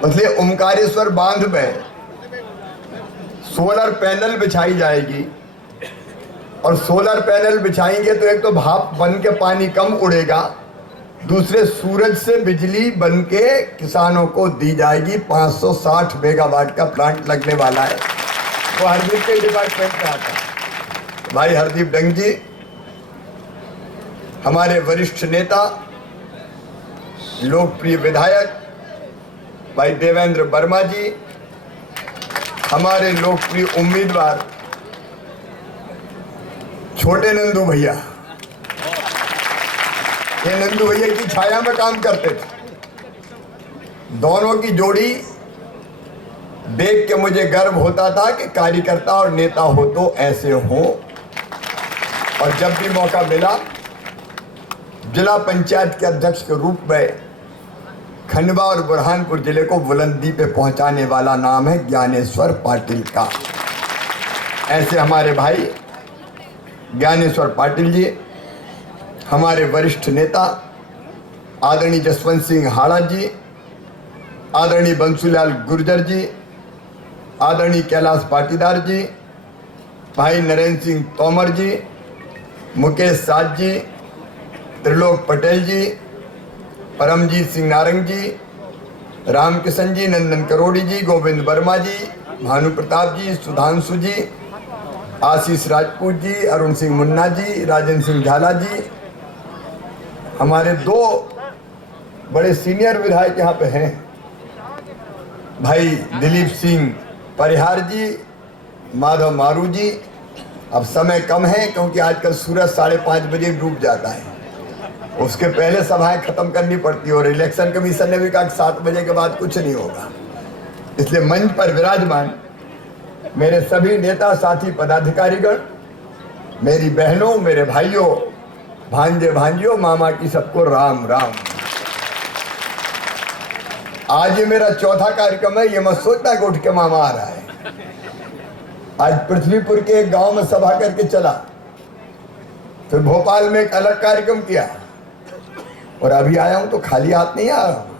इसलिए ओमकारेश्वर बांध में सोलर पैनल बिछाई जाएगी, और सोलर पैनल बिछाएंगे तो एक तो भाप बन के पानी कम उड़ेगा, दूसरे सूरज से बिजली बन के किसानों को दी जाएगी। 560 मेगावाट का प्लांट लगने वाला है, वो हरदीप के डिपार्टमेंट में आता है। भाई हरदीप डंग जी हमारे वरिष्ठ नेता, लोकप्रिय विधायक भाई देवेंद्र वर्मा जी, हमारे लोकप्रिय उम्मीदवार छोटे नंदू भैया, ये नंदू भैया की छाया में काम करते थे। दोनों की जोड़ी देख के मुझे गर्व होता था कि कार्यकर्ता और नेता हो तो ऐसे हो। और जब भी मौका मिला, जिला पंचायत के अध्यक्ष के रूप में खंडवा और बुरहानपुर जिले को बुलंदी पे पहुंचाने वाला नाम है ज्ञानेश्वर पाटिल का। ऐसे हमारे भाई ज्ञानेश्वर पाटिल जी, हमारे वरिष्ठ नेता आदरणीय जसवंत सिंह हाड़ा जी, आदरणीय बंसूलाल गुर्जर जी, आदरणीय कैलाश पाटीदार जी, भाई नरेंद्र सिंह तोमर जी, मुकेश साध जी, त्रिलोक पटेल जी, परमजीत सिंह नारंग जी, रामकिशन जी, नंदन करोड़ी जी, गोविंद वर्मा जी, भानु प्रताप जी, सुधांशु जी, आशीष राजपूत जी, अरुण सिंह मुन्ना जी, राजेंद्र सिंह झाला जी, हमारे दो बड़े सीनियर विधायक यहाँ पे हैं, भाई दिलीप सिंह परिहार जी, माधव मारू जी। अब समय कम है क्योंकि आजकल सूरज 5:30 बजे डूब जाता है, उसके पहले सभाएं खत्म करनी पड़ती है, और इलेक्शन कमीशन ने भी कहा कि 7 बजे के बाद कुछ नहीं होगा। इसलिए मंच पर विराजमान मेरे सभी नेता साथी पदाधिकारीगण, मेरी बहनों, मेरे भाइयों, भांजे भांजियों, मामा की सबको राम राम। आज ये मेरा चौथा कार्यक्रम है, ये मत सोचना कि उठ के मामा आ रहा है। आज पृथ्वीपुर के एक गांव में सभा करके चला, फिर भोपाल में एक अलग कार्यक्रम किया, और अभी आया हूं तो खाली हाथ नहीं आया हूं।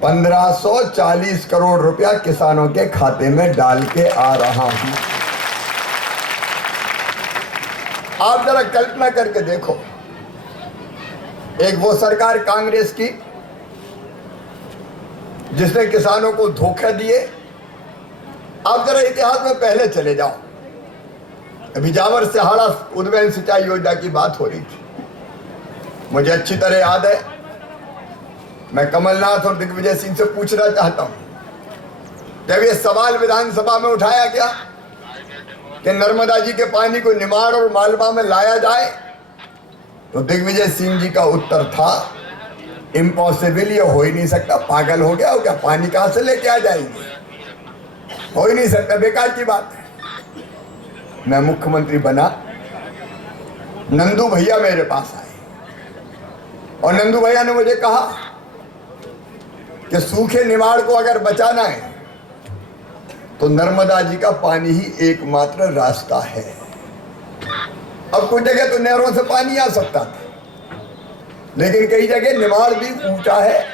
1540 करोड़ रुपया किसानों के खाते में डाल के आ रहा हूं। आप जरा कल्पना करके देखो, एक वो सरकार कांग्रेस की जिसने किसानों को धोखा दिए। आप जरा इतिहास में पहले चले जाओ, अभी जावर से हाड़ा उद्वहन सिंचाई योजना की बात हो रही थी, मुझे अच्छी तरह याद है। मैं कमलनाथ और दिग्विजय सिंह से पूछना चाहता हूं, जब ये सवाल विधानसभा में उठाया गया कि नर्मदा जी के पानी को निमाड़ और मालवा में लाया जाए, तो दिग्विजय सिंह जी का उत्तर था इम्पॉसिबल, ये हो ही नहीं सकता, पागल हो गया हो क्या, पानी कहां से लेके आ जाएंगे, हो ही नहीं सकता, बेकार की बात है। मैं मुख्यमंत्री बना, नंदू भैया मेरे पास आए, और नंदू भैया ने मुझे कहा कि सूखे निमाड़ को अगर बचाना है तो नर्मदा जी का पानी ही एकमात्र रास्ता है। अब कुछ जगह तो नहरों से पानी आ सकता था, लेकिन कई जगह निमाड़ भी ऊंचा है,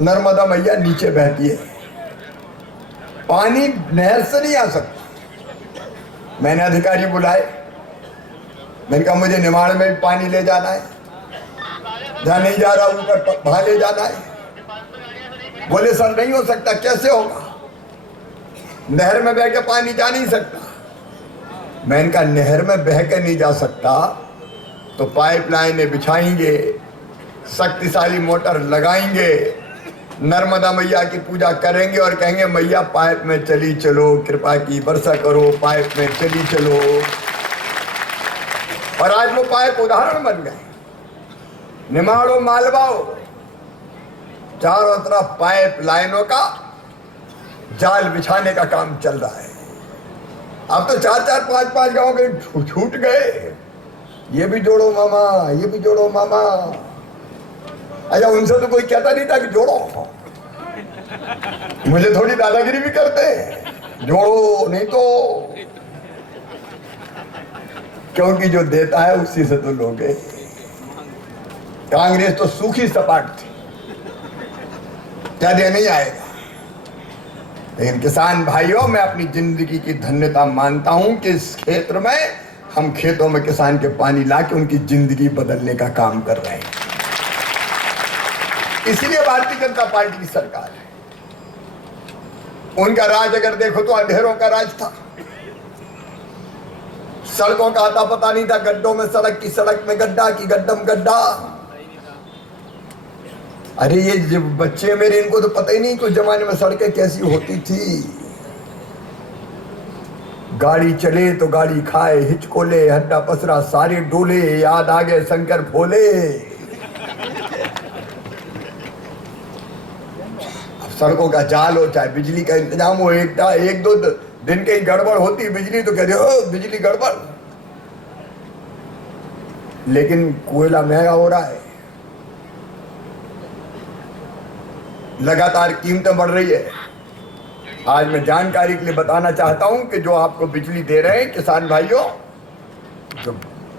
नर्मदा मैया नीचे बहती है, पानी नहर से नहीं आ सकता। मैंने अधिकारी बुलाए, मैंने कहा मुझे निमाड़ में पानी ले जाना है, जहां नहीं जा रहा ऊपर वहां ले जाना है। बोले सर नहीं हो सकता। कैसे होगा, नहर में बह के पानी जा नहीं सकता। मैंने कहा नहर में बह के नहीं जा सकता तो पाइपलाइनें बिछाएंगे, शक्तिशाली मोटर लगाएंगे, नर्मदा मैया की पूजा करेंगे और कहेंगे मैया पाइप में चली चलो, कृपा की वर्षा करो, पाइप में चली चलो। और आज वो पाइप उदाहरण बन गए। निमाड़ो मालवाओ चारों तरफ पाइप लाइनों का जाल बिछाने का काम चल रहा है। अब तो 4-4, 5-5 गांव के छूट गए। ये भी जोड़ो मामा, ये भी जोड़ो मामा। अच्छा उनसे तो कोई कहता नहीं था कि जोड़ो, मुझे थोड़ी दादागिरी भी करते, जोड़ो नहीं तो, क्योंकि जो देता है उसी से तो लोगे। कांग्रेस तो सूखी सपाट थी, क्या दे नहीं आएगा। लेकिन किसान भाइयों, मैं अपनी जिंदगी की धन्यता मानता हूं कि इस क्षेत्र में हम खेतों में किसान के पानी लाके उनकी जिंदगी बदलने का काम कर रहे हैं। इसीलिए भारतीय जनता पार्टी की सरकार है। उनका राज अगर देखो तो अंधेरों का राज था। सड़कों का आता पता नहीं था, गड्ढों में सड़क की सड़क में गड्ढा की गड्ढम गड्ढा। अरे ये जब बच्चे मेरे, इनको तो पता ही नहीं कुछ जमाने में सड़कें कैसी होती थी। गाड़ी चले तो गाड़ी खाए, हिचकोले हड्डा पसरा सारे डोले, याद आ गए शंकर भोले। सड़कों का जाल हो चाहे बिजली का इंतजाम हो, एक दो दिन कहीं गड़बड़ होती बिजली तो कहते हो बिजली गड़बड़। लेकिन कोयला महंगा हो रहा है, लगातार कीमतें बढ़ रही है। आज मैं जानकारी के लिए बताना चाहता हूं कि जो आपको बिजली दे रहे हैं किसान भाइयों, जो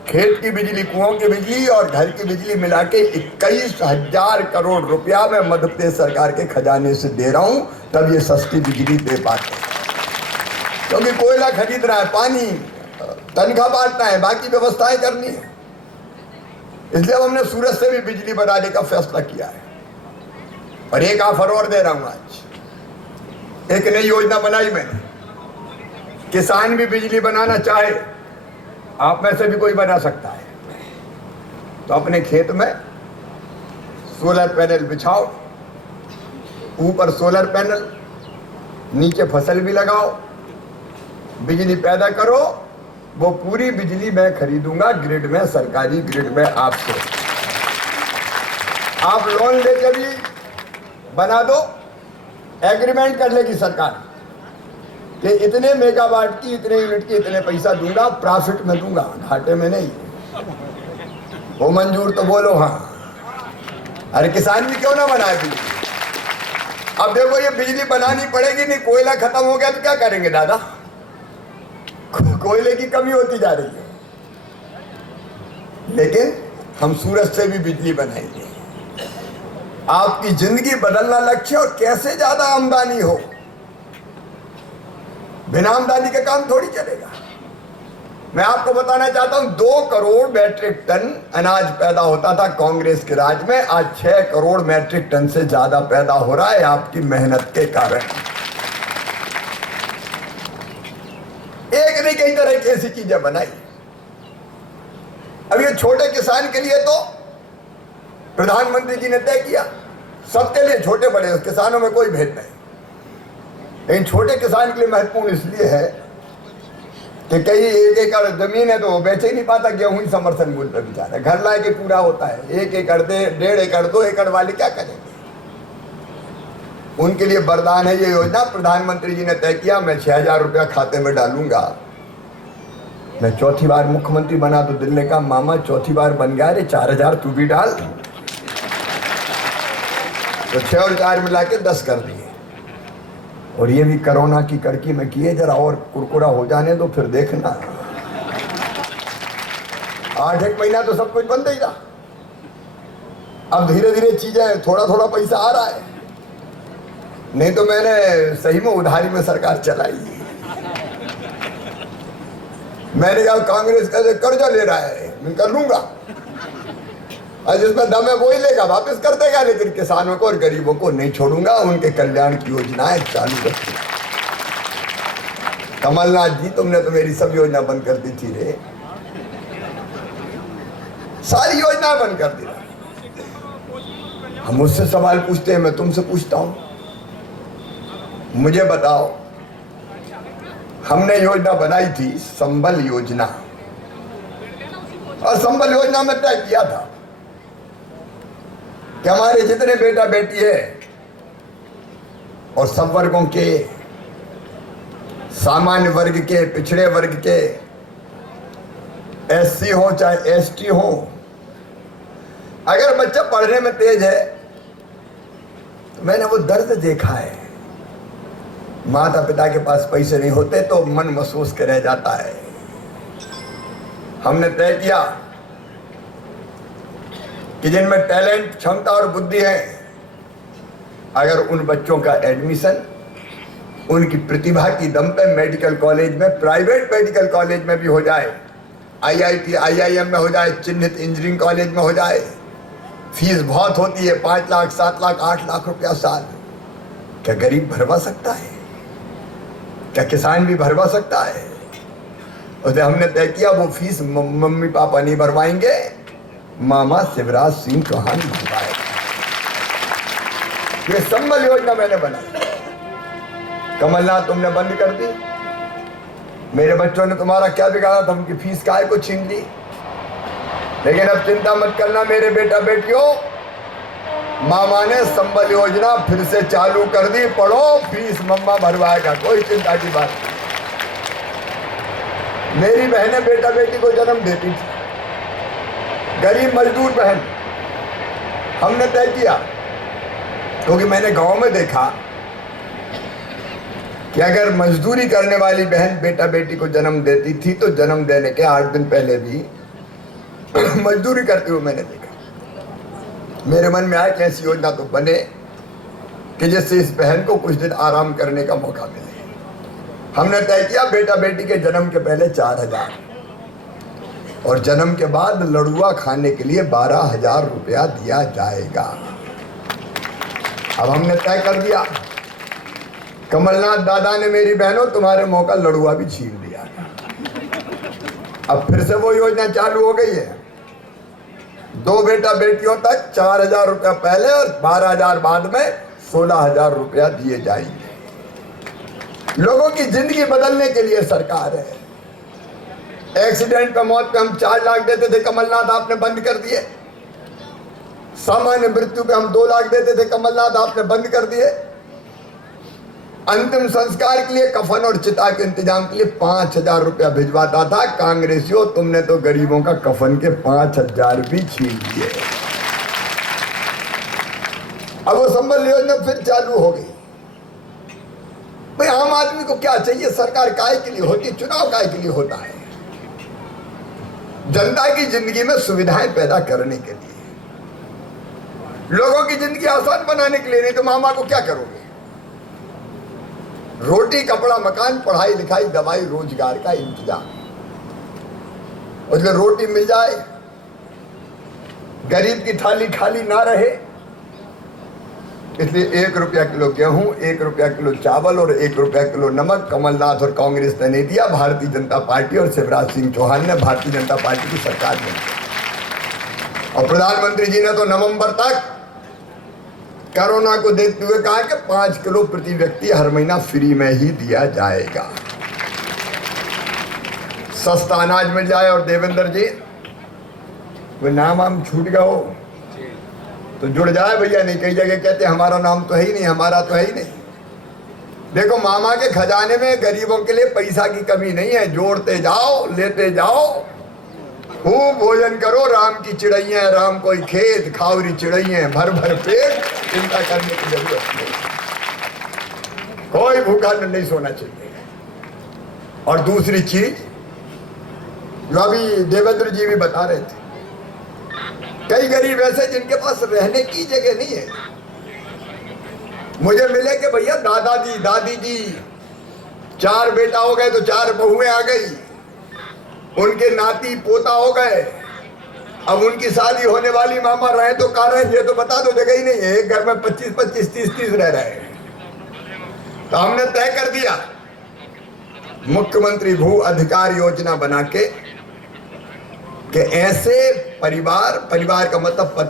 खेत की बिजली, कुओं की बिजली और घर की बिजली मिला के 21,000 करोड़ रुपया मैं मध्य प्रदेश सरकार के खजाने से दे रहा हूं, तब ये सस्ती बिजली दे पाते हैं। क्योंकि कोयला खरीदना है, पानी, तनख्वाह बांटना है, बाकी व्यवस्थाएं करनी है। इसलिए अब हमने सूरज से भी बिजली बनाने का फैसला किया है। और एक ऑफर और दे रहा हूं आज। एक नई योजना बनाई मैंने, किसान भी बिजली बनाना चाहे, आप में से भी कोई बना सकता है, तो अपने खेत में सोलर पैनल बिछाओ, ऊपर सोलर पैनल, नीचे फसल भी लगाओ, बिजली पैदा करो। वो पूरी बिजली मैं खरीदूंगा ग्रिड में, सरकारी ग्रिड में आपसे। आप लोन लेकर भी बना दो, एग्रीमेंट कर लेगी सरकार कि इतने मेगावाट की, इतने यूनिट की इतने पैसा दूंगा, प्रॉफिट में दूंगा, घाटे में नहीं। वो मंजूर तो बोलो हाँ। अरे किसान भी क्यों ना बनाए बिजली। अब देखो ये बिजली बनानी पड़ेगी, नहीं कोयला खत्म हो गया तो क्या करेंगे दादा। कोयले की कमी होती जा रही है, लेकिन हम सूरज से भी बिजली बनाएंगे। आपकी जिंदगी बदलना लक्ष्य, और कैसे ज्यादा आमदनी हो, बिना आमदनी का काम थोड़ी चलेगा। मैं आपको बताना चाहता हूं 2 करोड़ मैट्रिक टन अनाज पैदा होता था कांग्रेस के राज में, आज 6 करोड़ मैट्रिक टन से ज्यादा पैदा हो रहा है आपकी मेहनत के कारण। एक नहीं कई तरह की ऐसी चीजें बनाई। अब ये छोटे किसान के लिए तो प्रधानमंत्री जी ने तय किया, सबके लिए, छोटे बड़े किसानों में कोई भेद नहीं। लेकिन छोटे किसान के लिए महत्वपूर्ण इसलिए है कि कई 1 एकड़ जमीन है तो वो बेच ही नहीं पाता, गेहूं ही समर्थन मूल्य पर बेचारा, घर लाए के पूरा होता है। 1 एकड़, 1.5 एकड़, 2 एकड़ वाले क्या करेंगे। उनके लिए वरदान है ये योजना। प्रधानमंत्री जी ने तय किया, मैं 6,000 रुपया खाते में डालूंगा। मैं चौथी बार मुख्यमंत्री बना तो दिल ने कहा मामा चौथी बार बन गया, अरे 4,000 तू भी डाल। तो 6 और 4 मिला के 10 कर दिए। और ये भी कोरोना की कड़की में किए, जरा और कुरकुरा हो जाने दो फिर देखना। 8-1 महीना तो सब कुछ बंद ही रहा। अब धीरे धीरे चीजें, थोड़ा थोड़ा पैसा आ रहा है। नहीं तो मैंने सही में उधारी में सरकार चलाई। मैंने कहा कांग्रेस का कर्जा ले रहा है, मैं कर लूंगा, और जिसमें दम है वो ही लेगा, वापस कर देगा, लेकिन किसानों को और गरीबों को नहीं छोड़ूंगा। उनके कल्याण की योजनाएं चालू रखी। कमलनाथ जी, तुमने तो मेरी सब योजना बंद कर दी थी रे, सारी योजना बंद कर दी। हम मुझसे सवाल पूछते हैं, मैं तुमसे पूछता हूं, मुझे बताओ, हमने योजना बनाई थी संबल योजना, और संबल योजना में तय किया था कि हमारे जितने बेटा बेटी है और सब वर्गों के, सामान्य वर्ग के, पिछड़े वर्ग के, एससी हो चाहे एसटी हो, अगर बच्चा पढ़ने में तेज है, तो मैंने वो दर्द देखा है। माता पिता के पास पैसे नहीं होते तो मन महसूस कर रह जाता है। हमने तय किया कि जिनमें टैलेंट, क्षमता और बुद्धि है, अगर उन बच्चों का एडमिशन उनकी प्रतिभा की दम पे मेडिकल कॉलेज में, प्राइवेट मेडिकल कॉलेज में भी हो जाए, IIT IIM में हो जाए, चिन्हित इंजीनियरिंग कॉलेज में हो जाए, फीस बहुत होती है, 5 लाख 7 लाख 8 लाख रुपया साल। क्या गरीब भरवा सकता है? क्या किसान भी भरवा सकता है? उसे हमने तय किया वो फीस मम्मी पापा नहीं भरवाएंगे, मामा शिवराज सिंह चौहान भरवाएंगे। ये संबल योजना मैंने बनाई। कमलनाथ तुमने बंद कर दी। मेरे बच्चों ने तुम्हारा क्या बिगाड़ा था? उनकी फीस काहे को छीन ली। लेकिन अब चिंता मत करना मेरे बेटा बेटियों, मामा ने संबल योजना फिर से चालू कर दी। पढ़ो, फीस मम्मा भरवाएगा, कोई चिंता की बात नहीं। मेरी बहनें बेटा बेटी को जन्म देती थी, गरीब मजदूर बहन। हमने तय किया, क्योंकि मैंने गांव में देखा कि अगर मजदूरी करने वाली बहन बेटा बेटी को जन्म देती थी तो जन्म देने के 8 दिन पहले भी मजदूरी करते हुए मैंने देखा। मेरे मन में आया कि ऐसी योजना तो बने कि जिससे इस बहन को कुछ दिन आराम करने का मौका मिले। हमने तय किया बेटा बेटी के जन्म के पहले 4,000 और जन्म के बाद लड़ुआ खाने के लिए 12,000 रुपया दिया जाएगा। अब हमने तय कर दिया, कमलनाथ दादा ने मेरी बहनों तुम्हारे मुंह का लड़ुआ भी छीन लिया। अब फिर से वो योजना चालू हो गई है। 2 बेटा बेटियों तक 4,000 रुपया पहले और 12,000 बाद में 16,000 रुपया दिए जाएंगे। लोगों की जिंदगी बदलने के लिए सरकार है। एक्सीडेंट पे मौत पे हम 4 लाख देते थे, कमलनाथ आपने बंद कर दिए। सामान्य मृत्यु पे हम 2 लाख देते थे, कमलनाथ आपने बंद कर दिए। अंतिम संस्कार के लिए कफन और चिता के इंतजाम के लिए 5,000 रुपया भिजवाता था। कांग्रेसियों, तुमने तो गरीबों का कफन के 5,000 भी छीन लिए। अब वो संबल योजना फिर चालू हो गई। भाई आम आदमी को क्या चाहिए? सरकार काहे के लिए होती है? चुनाव काहे के लिए होता है? जनता की जिंदगी में सुविधाएं पैदा करने के लिए, लोगों की जिंदगी आसान बनाने के लिए। नहीं तो मामा को क्या करोगे? रोटी कपड़ा मकान, पढ़ाई लिखाई दवाई रोजगार का इंतजाम। उसमें रोटी मिल जाए, गरीब की थाली खाली ना रहे, इसलिए 1 रुपया किलो गेहूं, 1 रुपया किलो चावल और 1 रुपया किलो नमक कमलनाथ और कांग्रेस ने नहीं दिया, भारतीय जनता पार्टी और शिवराज सिंह चौहान ने, भारतीय जनता पार्टी की सरकार ने। और प्रधानमंत्री जी ने तो नवंबर तक कोरोना को देखते हुए कहा कि 5 किलो प्रति व्यक्ति हर महीना फ्री में ही दिया जाएगा। सस्ता अनाज मिल जाए। और देवेंद्र जी, वो नाम हम छूट गया हो तो जुड़ जाए भैया। नहीं, कई जगह कहते हमारा नाम तो है ही नहीं, हमारा तो है ही नहीं। देखो, मामा के खजाने में गरीबों के लिए पैसा की कमी नहीं है। जोड़ते जाओ, लेते जाओ, खूब भोजन करो। राम की चिड़ैया, राम कोई खेत, खावरी चिड़ैया, भर भर पेट, चिंता करने की जरूरत नहीं। कोई भूखा नहीं सोना चाहिए। और दूसरी चीज जो अभी देवेंद्र जी भी बता रहे थे, कई गरीब ऐसे जिनके पास रहने की जगह नहीं है। मुझे मिले कि भैया दादाजी दादी जी 4 बेटा हो गए तो 4 बहुएं आ गई, उनके नाती पोता हो गए, अब उनकी शादी होने वाली, मामा रहे तो कहाँ रहे? ये तो बता दो, जगह ही नहीं है। एक घर में 25-25 30-30 रह रहे हैं। तो हमने तय कर दिया मुख्यमंत्री भू अधिकार योजना बना के कि ऐसे परिवार का मतलब